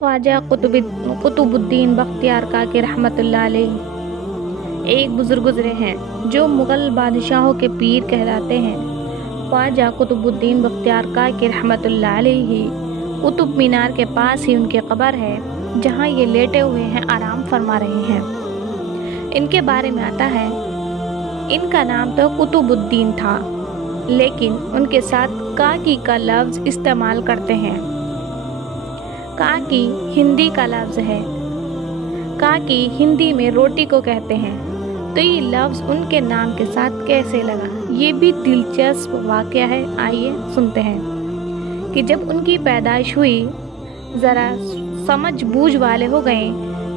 ख्वाजा कुतुबुद्दीन बख्तियार काकी रहमतुल्लाह अलैह एक बुजुर्ग गुजरे हैं जो मुग़ल बादशाहों के पीर कहलाते हैं। ख्वाजा कुतुबुद्दीन बख्तियार काकी रहमतुल्लाह अलैह कुतुब मीनार के पास ही उनकी कब्र है, जहाँ ये लेटे हुए हैं, आराम फरमा रहे हैं। इनके बारे में आता है, इनका नाम तो कुतुबुद्दीन था, लेकिन उनके साथ काकी का लफ्ज़ इस्तेमाल करते हैं। काकी हिंदी का लफ्ज़ है। काकी हिंदी में रोटी को कहते हैं, तो ये लफ्ज़ उनके नाम के साथ कैसे लगा, ये भी दिलचस्प वाक़या है। आइए सुनते हैं कि जब उनकी पैदाइश हुई, ज़रा समझ बूझ वाले हो गए,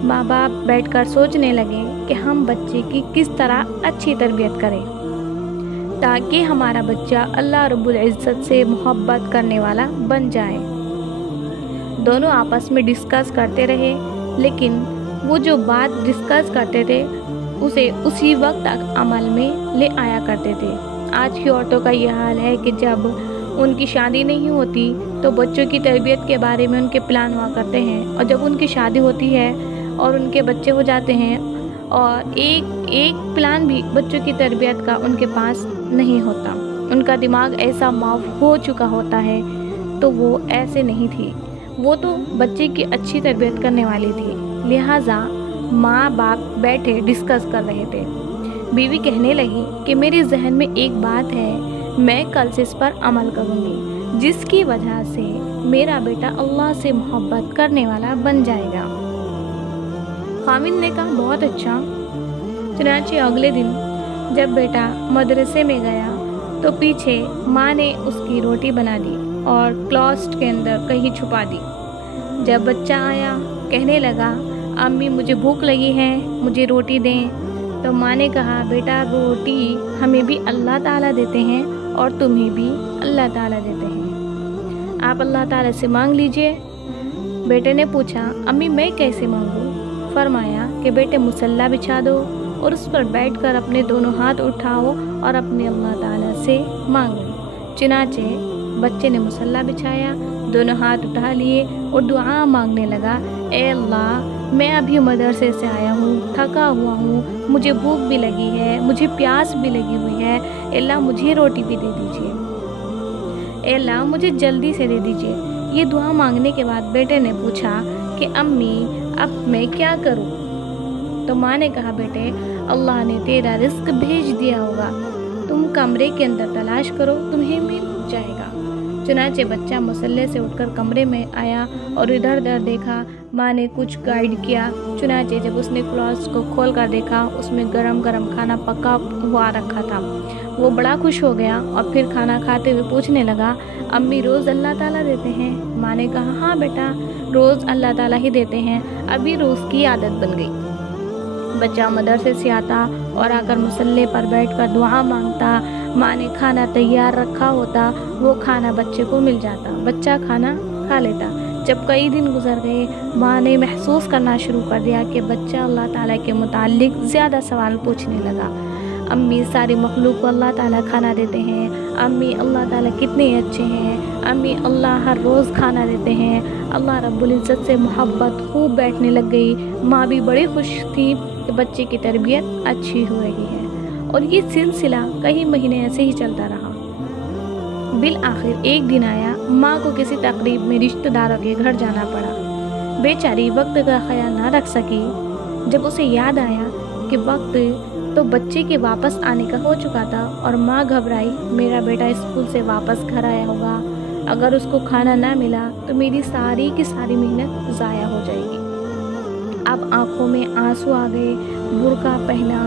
माँ बाप बैठकर सोचने लगे कि हम बच्चे की किस तरह अच्छी तरबियत करें ताकि हमारा बच्चा अल्लाह रब्बुल इज़्ज़त से मोहब्बत करने वाला बन जाए। दोनों आपस में डिस्कस करते रहे, लेकिन वो जो बात डिस्कस करते थे उसे उसी वक्त अमल में ले आया करते थे। आज की औरतों का ये हाल है कि जब उनकी शादी नहीं होती तो बच्चों की तरबियत के बारे में उनके प्लान हुआ करते हैं, और जब उनकी शादी होती है और उनके बच्चे हो जाते हैं और एक प्लान भी बच्चों की तरबियत का उनके पास नहीं होता। उनका दिमाग ऐसा माफ हो चुका होता है, तो वो ऐसे नहीं थी। वो तो बच्चे की अच्छी तरबियत करने वाली थी। लिहाजा माँ बाप बैठे डिस्कस कर रहे थे। बीवी कहने लगी कि मेरे जहन में एक बात है, मैं कल से इस पर अमल करूँगी, जिसकी वजह से मेरा बेटा अल्लाह से मोहब्बत करने वाला बन जाएगा। खामिन ने कहा, बहुत अच्छा। चुनांचे अगले दिन जब बेटा मदरसे में गया तो पीछे माँ ने उसकी रोटी बना दी और क्लॉस्ट के अंदर कहीं छुपा दी। जब बच्चा आया, कहने लगा, अम्मी मुझे भूख लगी है, मुझे रोटी दें। तो माँ ने कहा, बेटा रोटी हमें भी अल्लाह ताला देते हैं और तुम्हें भी अल्लाह ताला देते हैं, आप अल्लाह ताला से मांग लीजिए। बेटे ने पूछा, अम्मी मैं कैसे मांगूँ? फरमाया कि बेटे मुसल्ला बिछा दो और उस पर बैठकर अपने दोनों हाथ उठाओ और अपने अल्लाह ताला से मांगो। चुनाचे बच्चे ने मुसल्ला बिछाया, दोनों हाथ उठा लिए और दुआ मांगने लगा, ए अल्लाह मैं अभी मदरसे से आया हूँ, थका हुआ हूँ, मुझे भूख भी लगी है, मुझे प्यास भी लगी हुई है, अल्लाह मुझे रोटी भी दे दीजिए, अल्लाह मुझे जल्दी से दे दीजिए। ये दुआ मांगने के बाद बेटे ने पूछा कि अम्मी अब मैं क्या करूँ? तो माँ ने कहा, बेटे अल्लाह ने तेरा रिस्क भेज दिया होगा, तुम कमरे के अंदर तलाश करो, तुम्हें मिल जाएगा। चुनाचे बच्चा मुसल्ले से उठकर कमरे में आया और इधर उधर देखा। माँ ने कुछ गाइड किया। चुनाचे जब उसने क्लॉथ को खोल कर देखा, उसमें गरम गरम खाना पका हुआ रखा था। वो बड़ा खुश हो गया और फिर खाना खाते हुए पूछने लगा, अम्मी रोज़ अल्लाह ताला देते हैं? माँ ने कहा, हाँ बेटा रोज़ अल्लाह ताला ही देते हैं, अभी रोज़ की आदत बन गई। बच्चा मदरसे से आता और आकर मुसल्ले पर बैठकर दुआ मांगता। माँ ने खाना तैयार रखा होता, वो खाना बच्चे को मिल जाता, बच्चा खाना खा लेता। जब कई दिन गुजर गए, माँ ने महसूस करना शुरू कर दिया कि बच्चा अल्लाह ताला के मुताल्लिक ज़्यादा सवाल पूछने लगा। अम्मी सारी मखलूक को अल्लाह ताला खाना देते हैं, अम्मी अल्लाह ताला कितने अच्छे हैं, अम्मी अल्लाह हर रोज़ खाना देते हैं, अल्लाह रब्बुल इज़्ज़त से मोहब्बत खूब बैठने लग गई। माँ भी बड़ी खुश थी कि बच्चे की तरबियत अच्छी हो रही है, और ये सिलसिला कई महीने ऐसे ही चलता रहा। बिल आखिर एक दिन आया, माँ को किसी तकरीब में रिश्तेदारों के घर जाना पड़ा। बेचारी वक्त का ख्याल ना रख सकी। जब उसे याद आया कि वक्त तो बच्चे के वापस आने का हो चुका था, और माँ घबराई, मेरा बेटा स्कूल से वापस घर आया होगा, अगर उसको खाना ना मिला तो मेरी सारी की सारी मेहनत ज़ाया हो जाएगी। अब आंखों में आंसू आ गए। बुर्का पहना,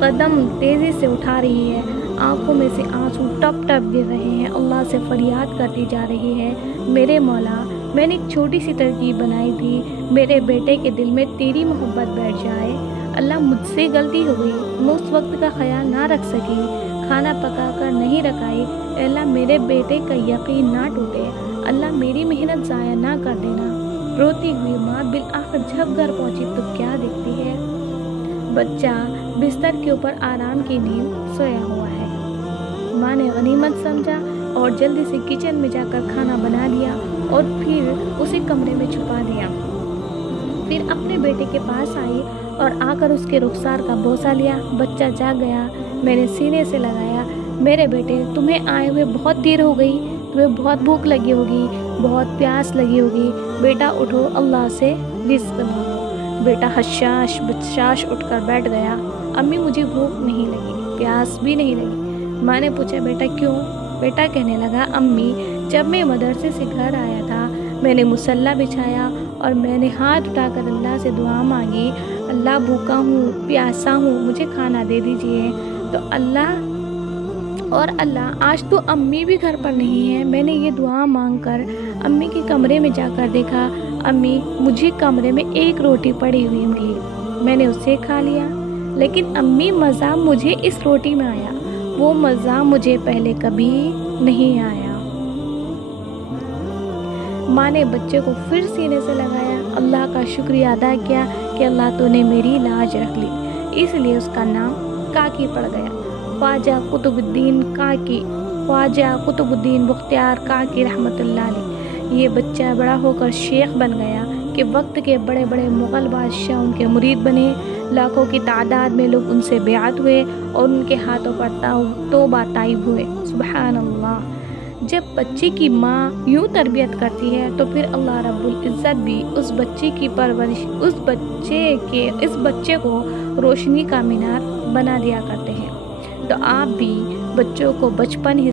कदम तेज़ी से उठा रही है, आंखों में से आंसू टप टप गिर रहे हैं, अल्लाह से फरियाद करती जा रही है, मेरे मौला मैंने एक छोटी सी तरकीब बनाई थी, मेरे बेटे के दिल में तेरी मोहब्बत बैठ जाए। अल्लाह मुझसे गलती हो गई, मैं उस वक्त का ख्याल ना रख सकी, खाना पका कर नहीं रखाई। अल्लाह मेरे बेटे का यकीन ना टूटे, अल्लाह मेरी मेहनत ज़ाया ना कर देना। रोती हुई माँ बिल आखिर जब घर पहुँची तो क्या देखती है, बच्चा बिस्तर के ऊपर आराम की नींद सोया हुआ है। माँ ने गनीमत समझा और जल्दी से किचन में जाकर खाना बना लिया اور پھر اسے کمرے میں چھپا دیا۔ پھر اپنے بیٹے کے پاس آئی اور آ کر اس کے رخسار کا بوسہ لیا۔ بچہ جاگ گیا، میں نے سینے سے لگایا، میرے بیٹے تمہیں آئے ہوئے بہت دیر ہو گئی، تمہیں بہت بھوک لگی ہوگی، بہت پیاس لگی ہوگی، بیٹا اٹھو اللہ سے رزق مانگو۔ بیٹا حشاش بشاش اٹھ کر بیٹھ گیا۔ امی مجھے بھوک نہیں لگی، پیاس بھی نہیں لگی۔ ماں نے پوچھا بیٹا کیوں؟ بیٹا کہنے لگا امی جب میں مدرسے سے گھر آیا تھا میں نے مصلی بچھایا اور میں نے ہاتھ اٹھا کر اللہ سے دعا مانگی، اللہ بھوکا ہوں پیاسا ہوں مجھے کھانا دے دیجئے، تو اللہ آج تو امی بھی گھر پر نہیں ہے۔ میں نے یہ دعا مانگ کر امی کے کمرے میں جا کر دیکھا، امی مجھے کمرے میں ایک روٹی پڑی ہوئی ملی، میں نے اسے کھا لیا، لیکن امی مزہ مجھے اس روٹی میں آیا، وہ مزہ مجھے پہلے کبھی نہیں آیا۔ ماں نے بچے کو پھر سینے سے لگایا، اللہ کا شکریہ ادا کیا کہ اللہ تو نے میری لاج رکھ لی، اس لیے اس کا نام کاکی پڑ گیا، خواجہ قطب الدین بختیار کاکی رحمۃ اللہ علیہ۔ یہ بچہ بڑا ہو کر شیخ بن گیا کہ وقت کے بڑے بڑے مغل بادشاہ ان کے مرید بنے، لاکھوں کی تعداد میں لوگ ان سے بیعت ہوئے اور ان کے ہاتھوں پر توبہ طائب ہوئے۔ سبحان اللہ۔ جب بچے کی ماں یوں تربیت کرتی ہے تو پھر اللہ رب العزت بھی اس بچے کی پرورش اس بچے کو روشنی کا مینار بنا دیا کرتے ہیں۔ تو آپ بھی بچوں کو بچپن ہی